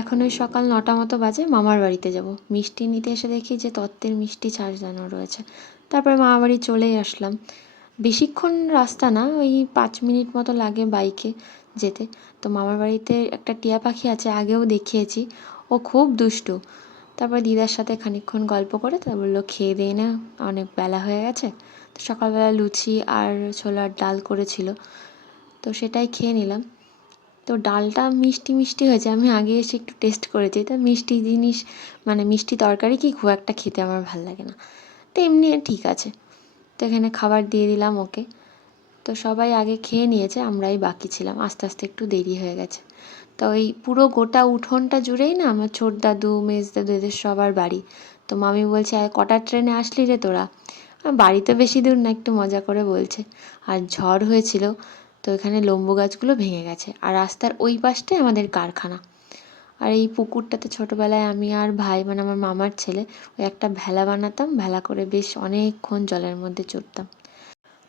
এখন ওই সকাল 9টা মতো বাজে, মামার বাড়িতে যাব। মিষ্টি নিতে এসে দেখি যে তত্ত্বের মিষ্টি সাজানো রয়েছে। তারপরে মামার বাড়ি চলেই আসলাম। বেশিক্ষণ রাস্তা না, ওই 5 মিনিট মতো লাগে বাইকে যেতে। তো মামার বাড়িতে একটা টিয়া পাখি আছে, আগেও দেখিয়েছি। ও খুব দুষ্টু। তারপর দিদার সাথে খানিকক্ষণ গল্প করে তারপর বললো খেয়ে দিয়ে না, অনেক বেলা হয়ে গেছে। তো সকালবেলা লুচি আর ছোলার ডাল করেছিল, তো সেটাই খেয়ে নিলাম। তো ডালটা মিষ্টি মিষ্টি হয়েছে। আমি আগে এসে একটু টেস্ট করেছি, তো মিষ্টি জিনিস মানে মিষ্টি তরকারি কি খুব একটা খেতে আমার ভাল লাগে না। তো এমনি ঠিক আছে। তো এখানে খাবার দিয়ে দিলাম ওকে। তো সবাই আগে খেয়ে নিয়েছে, আমরাই বাকি ছিলাম। আস্তে আস্তে একটু দেরি হয়ে গেছে। তো ওই পুরো গোটা উঠোনটা জুড়েই না আমার ছোট দাদু মেজ দাদু এদের সবার বাড়ি। তো মামি বলছে কটার ট্রেনে আসলি রে তোরা? বাড়ি তো বেশি দূর না, একটু মজা করে বলছে। আর ঝড় হয়েছিল, তো এখানে লম্বু গাছগুলো ভেঙে গেছে। আর রাস্তার ওই পাশটায় আমাদের কারখানা। আর এই পুকুরটাতে ছোটোবেলায় আমি আর ভাই মানে আমার মামার ছেলে ওই একটা ভেলা বানাতাম, ভেলা করে বেশ অনেকক্ষণ জলের মধ্যে চড়তাম।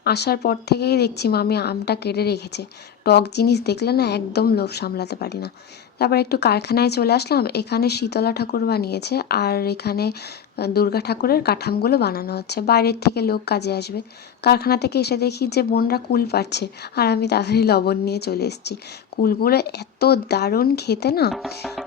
আসার পর থেকেই দেখছি মামি আমটা কেটে রেখেছে। টক জিনিস দেখলে না একদম লোভ সামলাতে পারি না। তারপর একটু কারখানায় চলে আসলাম। এখানে শীতলা ঠাকুর বানিয়েছে, আর এখানে দুর্গা ঠাকুরের কাঠামগুলো বানানো হচ্ছে। বাইরের থেকে লোক কাজে আসবে। কারখানা থেকে এসে দেখি যে বোনরা কুল পাচ্ছে, আর আমি তাড়াতাড়ি লবণ নিয়ে চলে এসেছি। কুলগুলো এত দারুণ খেতে না।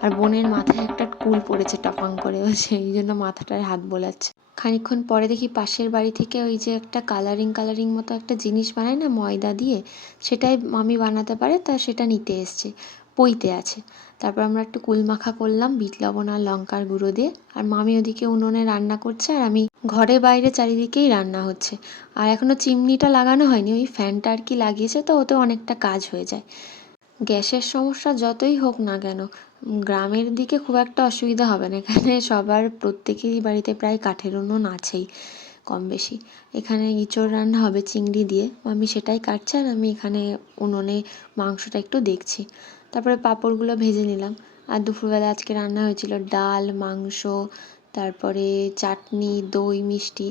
আর বোনের মাথায় একটা কুল পড়েছে টপাং করে, ও সেই জন্য মাথাটায় হাত বোলাচ্ছে। খানিকক্ষণ পরে দেখি পাশের বাড়ি থেকে ওই যে একটা কালারিং মতো একটা জিনিস বানায় না ময়দা দিয়ে, সেটাই মামি বানাতে পারে, তা সেটা নিতে এসছে। পইতে আছে। তারপর আমরা একটু কুল মাখা করলাম বিট লবণ আর লঙ্কার গুঁড়ো দিয়ে। আর মামি ওদিকে উনুনে রান্না করছে, আর আমি ঘরে বাইরে চারিদিকেই রান্না হচ্ছে। আর এখনও চিমনিটা লাগানো হয়নি, ওই ফ্যানটা আর কি লাগিয়েছে, তো ওতেও অনেকটা কাজ হয়ে যায়। গ্যাসের সমস্যা যতই হোক না কেন, গ্রামের দিকে খুব একটা অসুবিধা হবে না। এখানে সবার প্রত্যেকেরই বাড়িতে প্রায় কাঠের উনুন আছেই কম বেশি। এখানে ইঁচড় রান্না হবে চিংড়ি দিয়ে, আমি সেটাই কাটছি, আর আমি এখানে উনুনে মাংসটা একটু দেখছি। তারপরে পাঁপড়গুলো ভেজে নিলাম। আর দুপুরবেলা আজকে রান্না হয়েছিল ডাল, মাংস, তারপরে চাটনি, দই, মিষ্টি।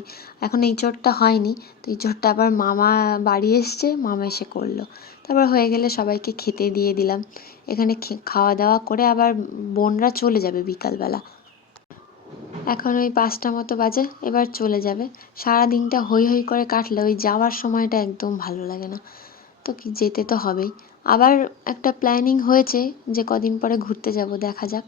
এখন ইঁচড়টা হয়নি, তো ইঁচড়টা আবার মামা বাড়ি এসছে, মামা এসে করলো। তারপর হয়ে গেলে সবাইকে খেতে দিয়ে দিলাম। এখানে খাওয়া দাওয়া করে আবার বোনরা চলে যাবে বিকালবেলা। এখন ওই 5টা মতো বাজে, এবার চলে যাবে। সারা দিনটা হই হই করে কাটলে ওই যাওয়ার সময়টা একদম ভালো লাগে না। তো কি যেতে তো হবেই। আবার একটা প্ল্যানিং হয়েছে যে কদিন পরে ঘুরতে যাব, দেখা যাক।